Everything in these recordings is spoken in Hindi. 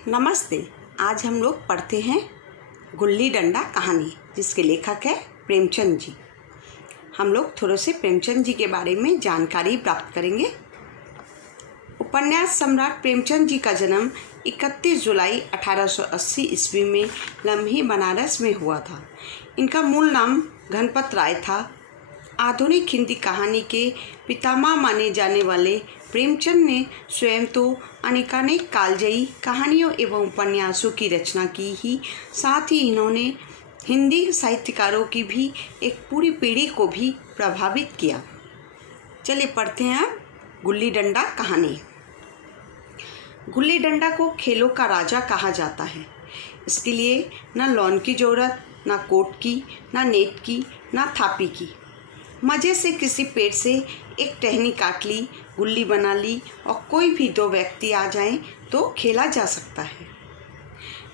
नमस्ते। आज हम लोग पढ़ते हैं गुल्ली डंडा कहानी, जिसके लेखक है प्रेमचंद जी। हम लोग थोड़े से प्रेमचंद जी के बारे में जानकारी प्राप्त करेंगे। उपन्यास सम्राट प्रेमचंद जी का जन्म 31 जुलाई 1880 ईस्वी में लम्ही बनारस में हुआ था। इनका मूल नाम गणपत राय था। आधुनिक हिंदी कहानी के पितामह माने जाने वाले प्रेमचंद ने स्वयं तो अनेकानेक कालजयी कहानियों एवं उपन्यासों की रचना की ही, साथ ही इन्होंने हिंदी साहित्यकारों की भी एक पूरी पीढ़ी को भी प्रभावित किया। चलिए पढ़ते हैं अब गुल्ली डंडा कहानी। गुल्ली डंडा को खेलों का राजा कहा जाता है। इसके लिए न लॉन की ज़रूरत, न कोट की, न नेट की, न थापी की। मज़े से किसी पेड़ से एक टहनी काट ली, गुल्ली बना ली और कोई भी दो व्यक्ति आ जाएं तो खेला जा सकता है।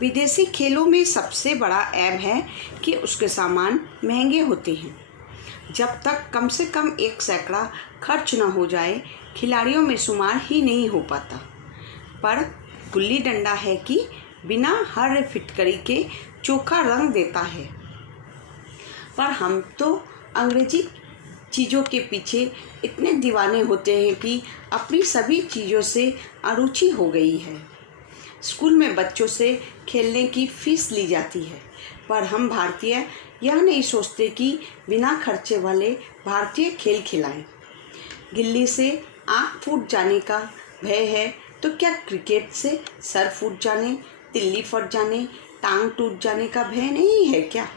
विदेशी खेलों में सबसे बड़ा ऐब है कि उसके सामान महंगे होते हैं। जब तक कम से कम 1 सैकड़ा खर्च न हो जाए, खिलाड़ियों में शुमार ही नहीं हो पाता। पर गुल्ली डंडा है कि बिना हर फिटकरी के चोखा रंग देता है। पर हम तो अंग्रेजी चीज़ों के पीछे इतने दीवाने होते हैं कि अपनी सभी चीज़ों से अरुचि हो गई है। स्कूल में बच्चों से खेलने की फीस ली जाती है, पर हम भारतीय यह नहीं सोचते कि बिना खर्चे वाले भारतीय खेल खिलाएं। गिल्ली से आँख फूट जाने का भय है तो क्या क्रिकेट से सर फूट जाने, तिल्ली फट जाने, टांग टूट जाने का भय नहीं है क्या?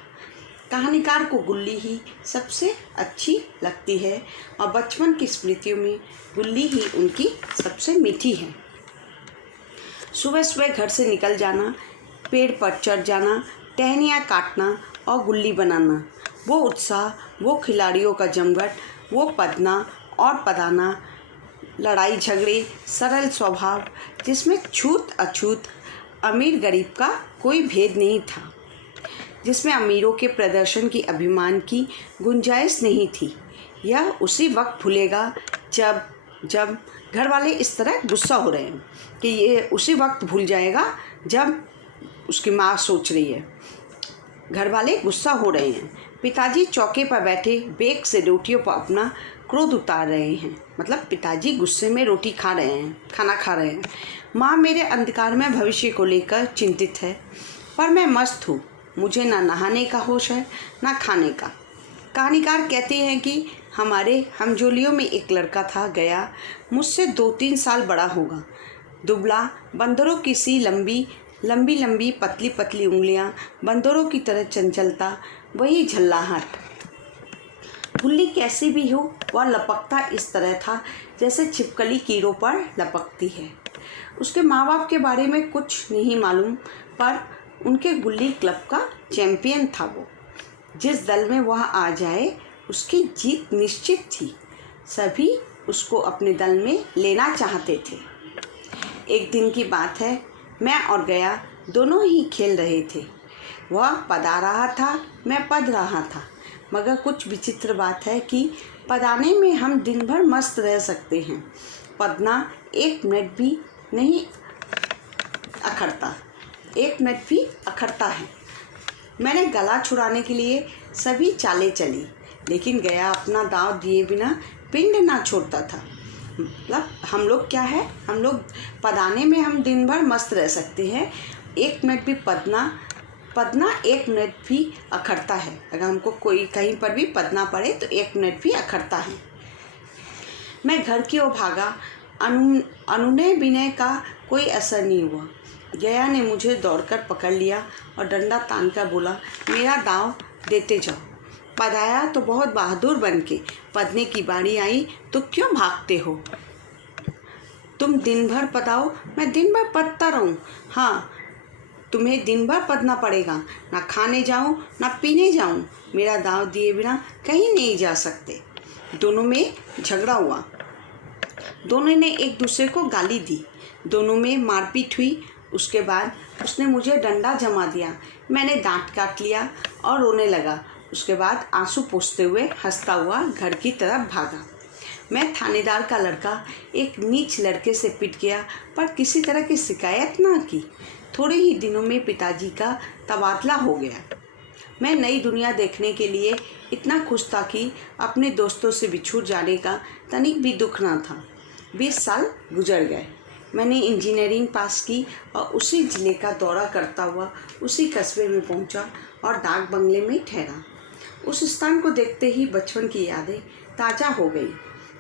कहानीकार को गुल्ली ही सबसे अच्छी लगती है और बचपन की स्मृतियों में गुल्ली ही उनकी सबसे मीठी है। सुबह सुबह घर से निकल जाना, पेड़ पर चढ़ जाना, टहनियाँ काटना और गुल्ली बनाना, वो उत्साह, वो खिलाड़ियों का जमघट, वो पदना और पदाना, लड़ाई झगड़े, सरल स्वभाव जिसमें छूत अछूत, अमीर गरीब का कोई भेद नहीं था, जिसमें अमीरों के प्रदर्शन की अभिमान की गुंजाइश नहीं थी। यह उसी वक्त भूलेगा जब घर वाले इस तरह गुस्सा हो रहे हैं कि ये उसी वक्त भूल जाएगा जब उसकी माँ सोच रही है। घर वाले गुस्सा हो रहे हैं। पिताजी चौके पर बैठे बेक से रोटियों पर अपना क्रोध उतार रहे हैं। मतलब पिताजी गुस्से में रोटी खा रहे हैं, खाना खा रहे हैं। माँ मेरे अंधकार में भविष्य को लेकर चिंतित है, पर मैं मस्त हूँ। मुझे ना नहाने का होश है ना खाने का। कहानीकार कहते हैं कि हमारे हमजोलियों में एक लड़का था, गया मुझसे 2-3 साल बड़ा होगा। दुबला, बंदरों की सी लंबी लंबी पतली पतली उंगलियां, बंदरों की तरह चंचलता, वही झल्लाहट। गुल्ली कैसी भी हो, वह लपकता इस तरह था जैसे छिपकली कीड़ों पर लपकती है। उसके माँ बाप के बारे में कुछ नहीं मालूम, पर उनके गुल्ली क्लब का चैंपियन था वो। जिस दल में वह आ जाए उसकी जीत निश्चित थी। सभी उसको अपने दल में लेना चाहते थे। एक दिन की बात है, मैं और गया दोनों ही खेल रहे थे। वह पदा रहा था, मैं पद रहा था। मगर कुछ विचित्र बात है कि पदाने में हम दिन भर मस्त रह सकते हैं, पदना 1 मिनट भी नहीं अखरता। 1 मिनट भी अखरता है। मैंने गला छुड़ाने के लिए सभी चालें चली, लेकिन गया अपना दांव दिए बिना पिंड ना छोड़ता था। मतलब हम लोग क्या है, हम लोग पदाने में हम दिन भर मस्त रह सकते हैं, 1 मिनट भी पदना 1 मिनट भी अखरता है। अगर हमको कोई कहीं पर भी पदना पड़े तो 1 मिनट भी अखरता है। मैं घर की ओर भागा। अनुनय विनय का कोई असर नहीं हुआ। गया ने मुझे दौड़कर पकड़ लिया और डंडा तानकर बोला, मेरा दांव देते जाओ। पदाया तो बहुत बहादुर बन के, पदने की बारी आई तो क्यों भागते हो? तुम दिन भर पदाओ, मैं दिन भर पदता रहूं। हाँ, तुम्हें दिन भर पदना पड़ेगा। ना खाने जाऊं ना पीने जाऊं, मेरा दांव दिए बिना कहीं नहीं जा सकते। दोनों में झगड़ा हुआ। दोनों ने एक दूसरे को गाली दी। दोनों में मारपीट हुई। उसके बाद उसने मुझे डंडा जमा दिया। मैंने दांत काट लिया और रोने लगा। उसके बाद आंसू पोंछते हुए हंसता हुआ घर की तरफ भागा। मैं थानेदार का लड़का एक नीच लड़के से पिट गया, पर किसी तरह की शिकायत ना की। थोड़े ही दिनों में पिताजी का तबादला हो गया। मैं नई दुनिया देखने के लिए इतना खुश था कि अपने दोस्तों से बिछुड़ जाने का तनिक भी दुख ना था। 20 साल गुजर गए। मैंने इंजीनियरिंग पास की और उसी ज़िले का दौरा करता हुआ उसी कस्बे में पहुंचा और डाक बंगले में ठहरा। उस स्थान को देखते ही बचपन की यादें ताज़ा हो गई।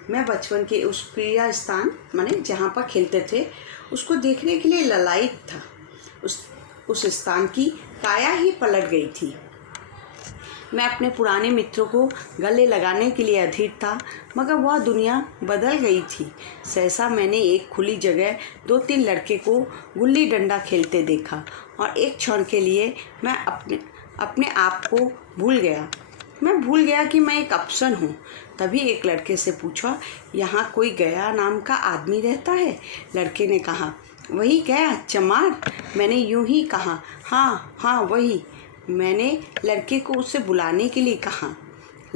मैं बचपन के उस प्रिय स्थान माने जहाँ पर खेलते थे उसको देखने के लिए ललायित था। उस स्थान की काया ही पलट गई थी। मैं अपने पुराने मित्रों को गले लगाने के लिए अधीर था, मगर वह दुनिया बदल गई थी। सहसा मैंने एक खुली जगह 2-3 लड़के को गुल्ली डंडा खेलते देखा और एक क्षण के लिए मैं अपने आप को भूल गया। मैं भूल गया कि मैं एक अफसर हूँ। तभी एक लड़के से पूछा, यहाँ कोई गया नाम का आदमी रहता है? लड़के ने कहा, वही गया चमार। मैंने यूं ही कहा, हाँ हाँ वही। मैंने लड़के को उससे बुलाने के लिए कहा।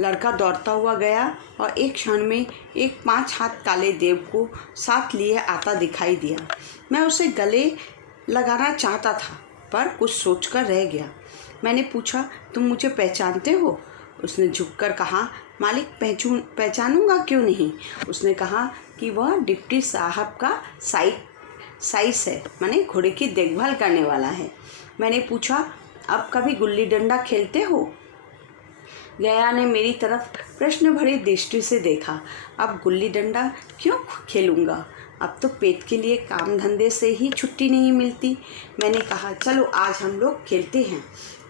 लड़का दौड़ता हुआ गया और एक क्षण में एक 5 हाथ काले देव को साथ लिए आता दिखाई दिया। मैं उसे गले लगाना चाहता था, पर कुछ सोचकर रह गया। मैंने पूछा, तुम मुझे पहचानते हो? उसने झुककर कहा, मालिक पहचानूंगा क्यों नहीं। उसने कहा कि वह डिप्टी साहब का साइस है, माने घोड़े की देखभाल करने वाला है। मैंने पूछा, अब कभी गुल्ली डंडा खेलते हो? गया ने मेरी तरफ प्रश्न भरी दृष्टि से देखा। अब गुल्ली डंडा क्यों खेलूँगा? अब तो पेट के लिए काम धंधे से ही छुट्टी नहीं मिलती। मैंने कहा, चलो आज हम लोग खेलते हैं।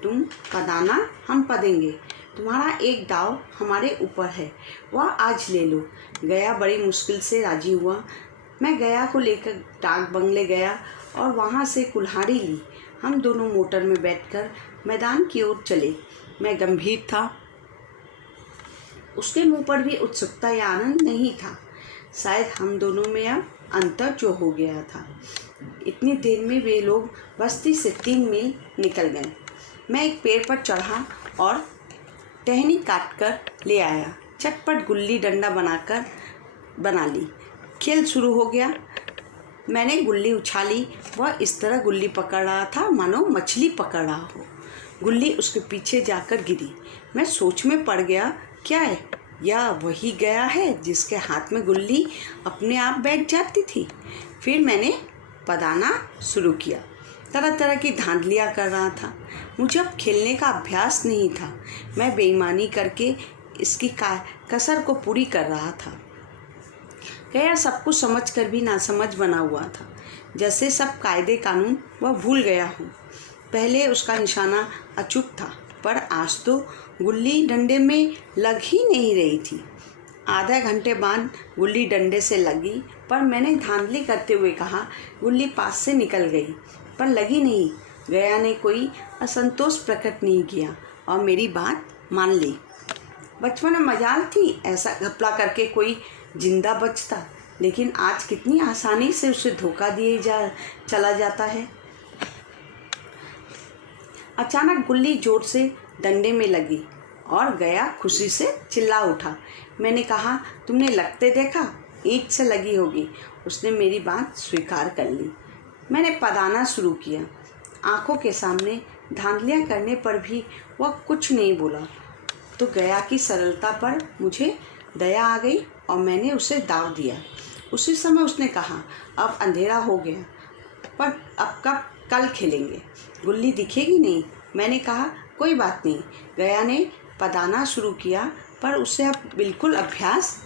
तुम पदाना, हम पदेंगे। तुम्हारा एक दाव हमारे ऊपर है, वह आज ले लो। गया बड़ी मुश्किल से राजी हुआ। मैं गया को लेकर डाक बंगले गया और वहाँ से कुल्हाड़ी ली। हम दोनों मोटर में बैठकर मैदान की ओर चले। मैं गंभीर था, उसके मुंह पर भी उत्सुकता या आनंद नहीं था। शायद हम दोनों में अब अंतर जो हो गया था। इतनी देर में वे लोग बस्ती से 3 मील निकल गए। मैं एक पेड़ पर चढ़ा और टहनी काटकर ले आया। चटपट गुल्ली डंडा बना ली। खेल शुरू हो गया। मैंने गुल्ली उछाली। वह इस तरह गुल्ली पकड़ रहा था मानो मछली पकड़ रहा हो। गुल्ली उसके पीछे जाकर गिरी। मैं सोच में पड़ गया, क्या है यह? वही गया है जिसके हाथ में गुल्ली अपने आप बैठ जाती थी। फिर मैंने पदाना शुरू किया। तरह तरह की धांधलियाँ कर रहा था। मुझे अब खेलने का अभ्यास नहीं था। मैं बेईमानी करके इसकी कसर को पूरी कर रहा था। गया सब कुछ समझ कर भी नासमझ बना हुआ था, जैसे सब कायदे कानून वह भूल गया हो। पहले उसका निशाना अचूक था, पर आज तो गुल्ली डंडे में लग ही नहीं रही थी। आधा घंटे बाद गुल्ली डंडे से लगी, पर मैंने धांधली करते हुए कहा, गुल्ली पास से निकल गई, पर लगी नहीं। गया ने कोई असंतोष प्रकट नहीं किया और मेरी बात मान ली। बचपन में मजाल थी ऐसा घपला करके कोई जिंदा बचता, लेकिन आज कितनी आसानी से उसे धोखा दिए चला जाता है। अचानक गुल्ली जोर से डंडे में लगी और गया खुशी से चिल्ला उठा। मैंने कहा, तुमने लगते देखा, ईंट से लगी होगी। उसने मेरी बात स्वीकार कर ली। मैंने पदाना शुरू किया। आंखों के सामने धांधलियाँ करने पर भी वह कुछ नहीं बोला, तो गया की सरलता पर मुझे दया आ गई और मैंने उसे दाव दिया। उसी समय उसने कहा, अब अंधेरा हो गया, पर अब कल खेलेंगे, गुल्ली दिखेगी नहीं। मैंने कहा, कोई बात नहीं। गया ने पदाना शुरू किया, पर उसे अब बिल्कुल अभ्यास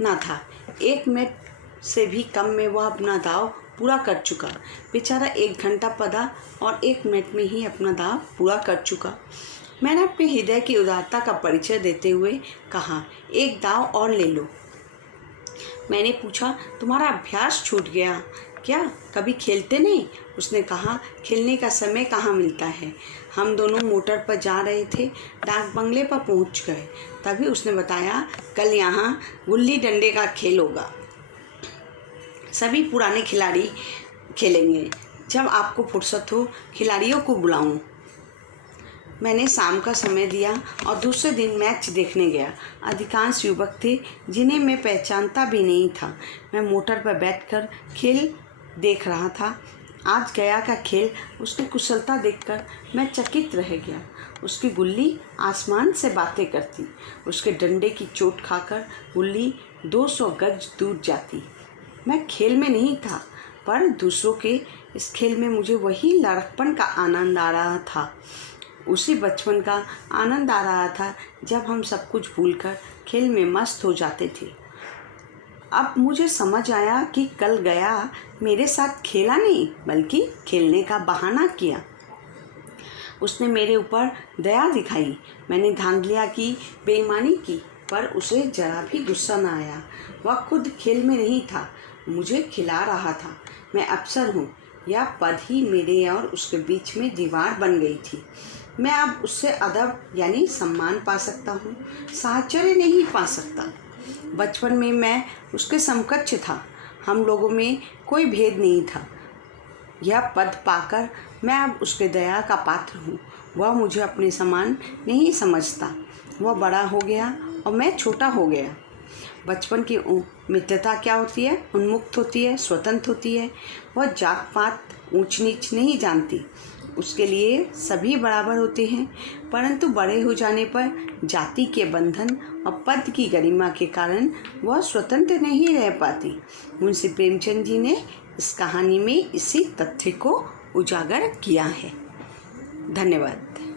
ना था। 1 मिनट से भी कम में वह अपना दाव पूरा कर चुका। बेचारा 1 घंटा पदा और 1 मिनट में ही अपना दाव पूरा कर चुका। मैंने अपने हृदय की उदारता का परिचय देते हुए कहा, एक दाव और ले लो। मैंने पूछा, तुम्हारा अभ्यास छूट गया क्या? कभी खेलते नहीं? उसने कहा, खेलने का समय कहाँ मिलता है। हम दोनों मोटर पर जा रहे थे, डाक बंगले पर पहुँच गए। तभी उसने बताया, कल यहाँ गुल्ली डंडे का खेल होगा, सभी पुराने खिलाड़ी खेलेंगे। जब आपको फुर्सत हो खिलाड़ियों को बुलाऊं। मैंने शाम का समय दिया और दूसरे दिन मैच देखने गया। अधिकांश युवक थे जिन्हें मैं पहचानता भी नहीं था। मैं मोटर पर बैठकर खेल देख रहा था। आज गया का खेल, उसकी कुशलता देखकर मैं चकित रह गया। उसकी गुल्ली आसमान से बातें करती, उसके डंडे की चोट खाकर गुल्ली 200 गज दूर जाती। मैं खेल में नहीं था, पर दूसरों के इस खेल में मुझे वही लड़कपन का आनंद आ रहा था, उसी बचपन का आनंद आ रहा था जब हम सब कुछ भूलकर खेल में मस्त हो जाते थे। अब मुझे समझ आया कि कल गया मेरे साथ खेला नहीं, बल्कि खेलने का बहाना किया। उसने मेरे ऊपर दया दिखाई। मैंने धांधलियाँ की, बेईमानी की, पर उसे जरा भी गुस्सा न आया। वह खुद खेल में नहीं था, मुझे खिला रहा था। मैं अफसर हूँ, यह पद ही मेरे और उसके बीच में दीवार बन गई थी। मैं अब उससे अदब यानी सम्मान पा सकता हूँ, साहचर्य नहीं पा सकता। बचपन में मैं उसके समकक्ष था, हम लोगों में कोई भेद नहीं था। यह पद पाकर मैं अब उसके दया का पात्र हूँ। वह मुझे अपने समान नहीं समझता। वह बड़ा हो गया और मैं छोटा हो गया। बचपन की मित्रता क्या होती है? उन्मुक्त होती है, स्वतंत्र होती है। वह जात पात, ऊंच नीच नहीं जानती। उसके लिए सभी बराबर होते हैं, परंतु बड़े हो जाने पर जाति के बंधन और पद की गरिमा के कारण वह स्वतंत्र नहीं रह पाती। मुंशी प्रेमचंद जी ने इस कहानी में इसी तथ्य को उजागर किया है। धन्यवाद।